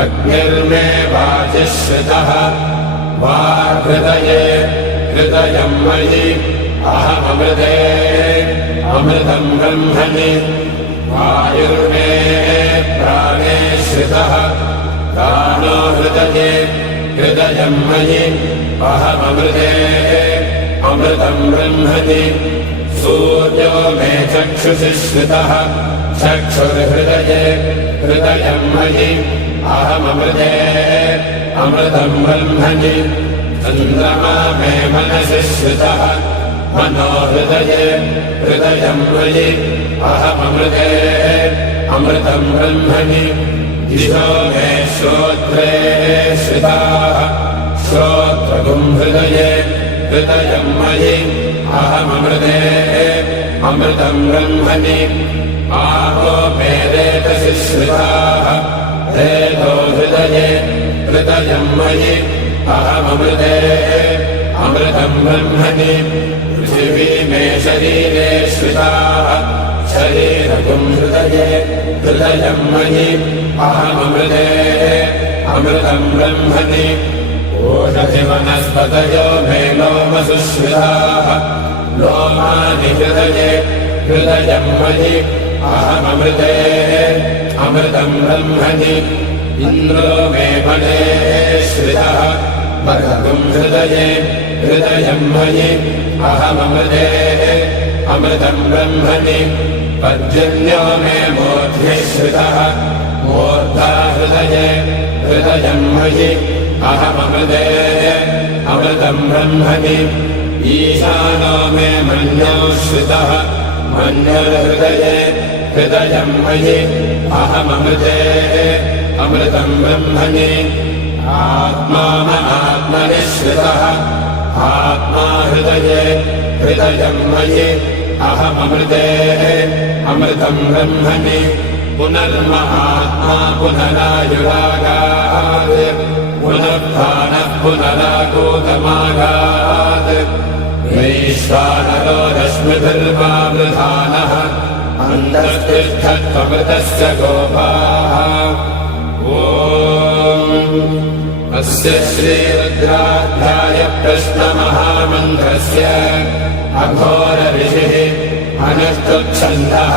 अग्निर्मे वाचिश्रितः वाहृदये हृदयं मयि अहममृते अमृतं ब्रह्मणि वायुर्मे प्राणे श्रितः प्राणो हृदये हृदयं मयि अहममृते अमृतं ब्रह्मणि सूर्यो मे चक्षुषि श्रितः चक्षुर्हृदये हृदयं मयि अहममृते अमृतं ब्रह्मणि चन्द्रमा मे मनसि श्रितः मनो हृदये हृदयं मयि अहममृते अमृतं ब्रह्मणि दिशो मे श्रोत्रे श्रिताः श्रोत्रगुं हृदये हृदयं मयि अहममृते अमृतं ब्रह्मणि आपो मे रेतसि श्रिताः रेतो हृदये हृदयं मयि अहममृते अमृतं ब्रह्मणि पृथिवी मे शरीरे श्रिताः शरीरगुं हृदये हृदयं मयि अहममृते अमृतं ब्रह्मणि ओषधिवनस्पतयो मे लोमसु श्रिताः लोमानि हृदये हृदयं मयि अहममृते अमृतं ब्रह्मणि इन्द्रो मे बले श्रितः बलगुं हृदये हृदयं मयि अहममृते अमृतं ब्रह्मणि पर्जन्यो मे मूर्ध्नि श्रितः मूर्धा हृदये हृदयं मयि अहममृते अमृतं ब्रह्मणि ईशानो मे मन्यो श्रितः मन्योर्हृदये हृदयं मयि अहममृते अमृतं ब्रह्मणि आत्मानमात्मनि श्रितः आत्मा हृदये हृदयं मयि अहममृते अमृतं ब्रह्मणि पुनर्महात्मा पुनरायुरागात् पुनर्भानः पुनरागोतमागात् वैश्वानरो रश्मिभिर्वावृधानः अन्तस्तिष्ठत्वमृतस्य गोपाः ॐ अस्य श्रीरुद्राध्याय प्रश्नमहामन्त्रस्य अघोरऋषिः अनुष्टुप्छन्दः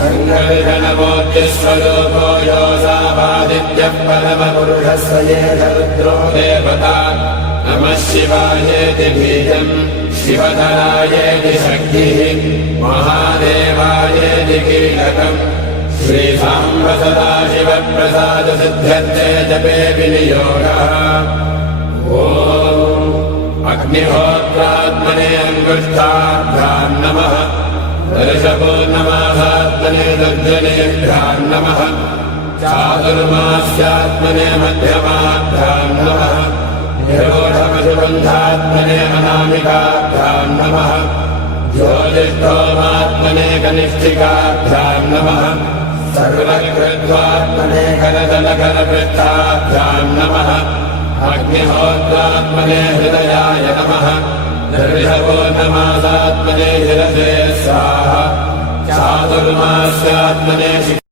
सङ्घर्षणमोर्तिस्वरूपो योऽसावादित्यः परमपुरुषस्य एष रुद्रो देवता नमः शिवायेति बीजम् शिवधरायेति शक्तिः महादेवायेति कीलकम् श्रीसाम्ब सदाशिवप्रसादसिद्ध्यर्थे जपे विनियोगः ॐ अग्निहोत्रात्मने अङ्गुष्ठाभ्यां नमः दर्शपूर्णमासात्मने दर्जनेभ्यां नमः चातुर्मास्यात्मने मध्यमाभ्यां नमः निरोधमसुबन्धात्मने अनामिकाभ्यां नमः ज्योतिष्ठोमात्मने कनिष्ठिकाभ्यां नमः सर्वकृत्वात्मने करतलकरपृष्ठाभ्यां नमः अग्निहोत्रात्मने हृदयाय नमः दर्शपूर्णमासात्मने शिरसे स्वाहा चातुर्मास्यात्मने